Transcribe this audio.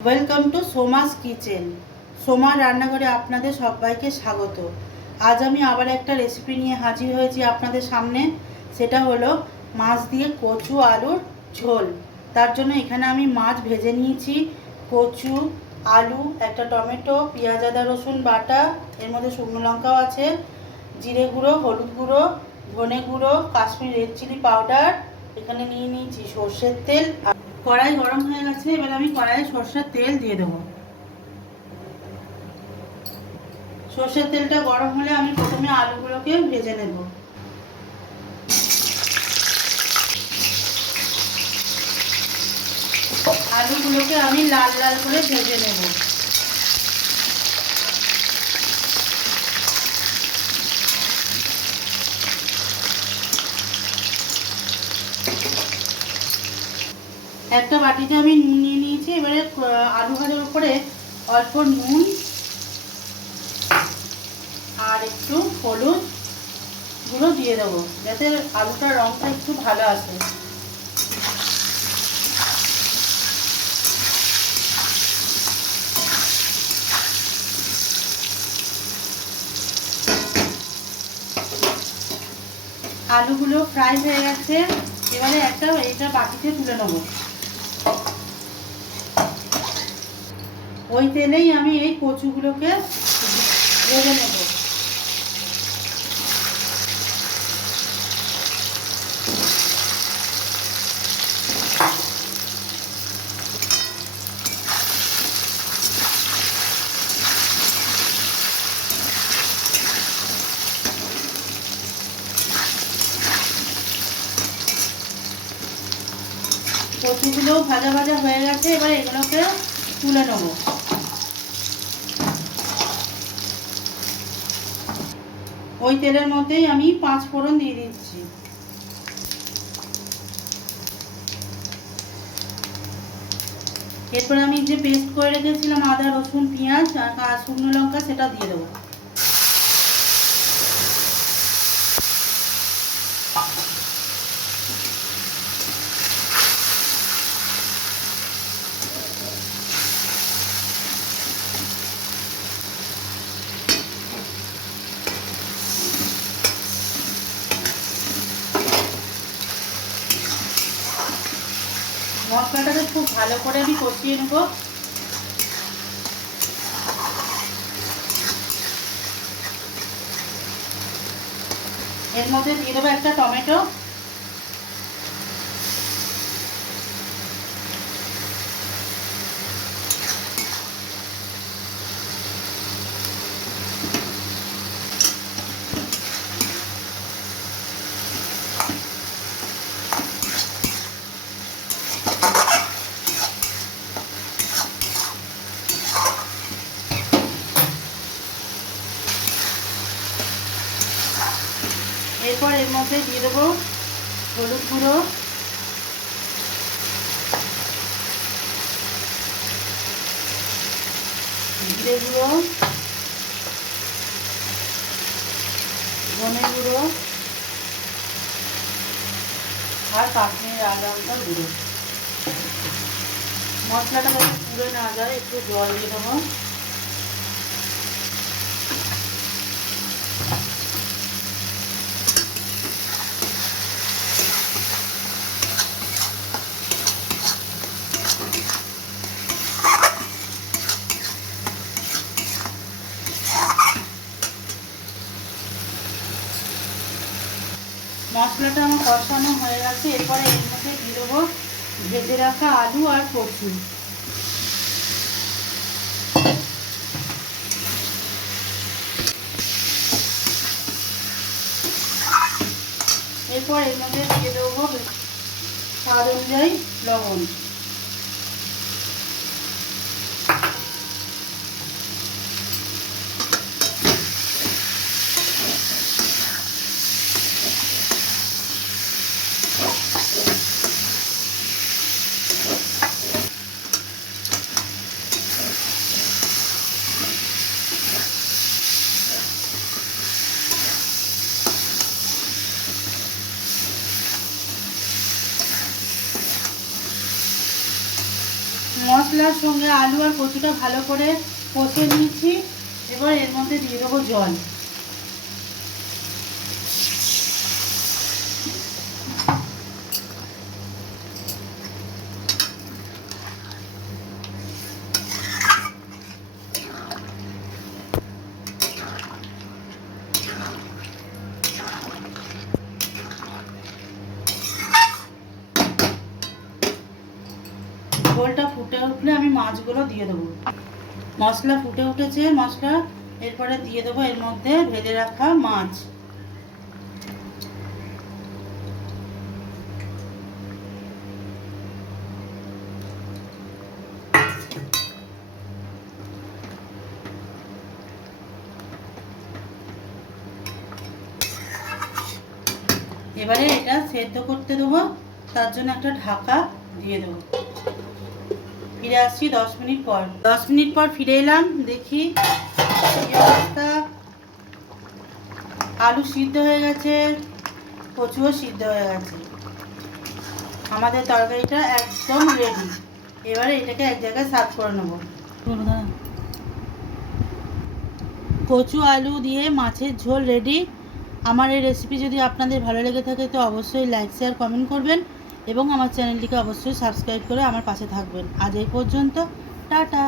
Welcome to Soma's kitchen. Soma রান্নাঘরে আপনাদের সবাইকে স্বাগত। আজ আমি আবার একটা রেসিপি নিয়ে হাজির হয়েছি আপনাদের সামনে। সেটা হলো মাছ দিয়ে কচু আলুর ঝোল। তার জন্য এখানে আমি মাছ ভেজে নিয়েছি। কচু, আলু, একটা টমেটো, পেঁয়াজ, আদা, রসুন, বাটা, এর মধ্যে শুকনো লঙ্কাও আছে, জিরে গুঁড়ো, হলুদ গুঁড়ো, ধনে গুঁড়ো, কাশ্মীর রেড চিলি পাউডার এখানে নিয়ে নিয়েছি সর্ষের তেল কড়াই গরম হয়ে গেছে, এবার আমি কড়াইয়ে সর্ষের তেল দিয়ে দেবো। সর্ষের তেলটা গরম হলে আমি প্রথমে আলুগুলোকে ভেজে নেব। আলুগুলোকে আমি লাল লাল করে ভেজে নেব। একটা বাটিতে আমি নুন নিয়ে নিয়েছি, এবারে আলু ভাজার উপরে অল্প নুন আর একটু হলুদ গুঁড়ো দিয়ে দেবো, যাতে আলুটার রঙটা একটু ভালো আসে। আলুগুলো ফ্রাই হয়ে গেছে, এবারে একটা এটা বাটিতে তুলে নেব। ওই তেলেই আমি এই কচুগুলোকে ভেজে নেব। কচুগুলো ভাজা ভাজা হয়ে গেছে, এবার এগুলোকে তুলে নেব। ওই তেলের মধ্যেই আমি পাঁচ ফোড়ন দিয়ে দিচ্ছি। এরপরে আমি যে পেস্ট করে রেখেছিলাম আদা, রসুন, পেঁয়াজ আর শুকনো লঙ্কা, সেটা দিয়ে দেবো। মশলাটাকে খুব ভালো করে আমি কষিয়ে নেব। এর মধ্যে দিয়ে দেবো একটা টমেটো। এরপর এর মধ্যে দিয়ে দেবো হলুদ গুঁড়ো। জিরে গুঁড়ো। ধনে গুঁড়ো। আর কাশ্মীর আদা লঙ্কার গুঁড়ো। মশলাটা যাতে পুড়ে না যায়, একটু জল দিয়ে দেবো। মশলাটা আমার কষানো হয়ে গেছে, এরপরে এর মধ্যে দিয়ে দেবো ভেজে রাখা আলু আর কচু। এরপর এর মধ্যে দিয়ে দেবো স্বাদ অনুযায়ী লবণ। মশলার সঙ্গে আলু আর কচুটা ভালো করে কষে নিয়েছি। এবার এর মধ্যে দিয়ে দেবো জল ঝোলটা ফুটে উঠলে আমি মাছগুলো দিয়ে দেবো। মশলা ফুটে উঠেছে, মশলা। এরপরে দিয়ে দেবো এর মধ্যে ভেজে রাখা মাছ। এবারে এটা সেদ্ধ করতে দেবো, তার জন্য একটা ঢাকা দিয়ে দেবো। ফিরে আসছি দশ মিনিট পর। দশ মিনিট পর ফিরে এলাম, দেখি অবস্থা। আলু সিদ্ধ হয়ে গেছে, কচুও সিদ্ধ হয়ে গেছে। আমাদের তরকারিটা একদম রেডি এবারে এটাকে এক জায়গায় সার্ভ করে নেব। কচু, আলু দিয়ে মাছের ঝোল রেডি আমার এই রেসিপি যদি আপনাদের ভালো লেগে থাকে, তো অবশ্যই লাইক শেয়ার কমেন্ট করবেন। এবং আমার চ্যানেলটিকে অবশ্যই সাবস্ক্রাইব করে আমার পাশে থাকবেন। আজ এই পর্যন্ত টাটা।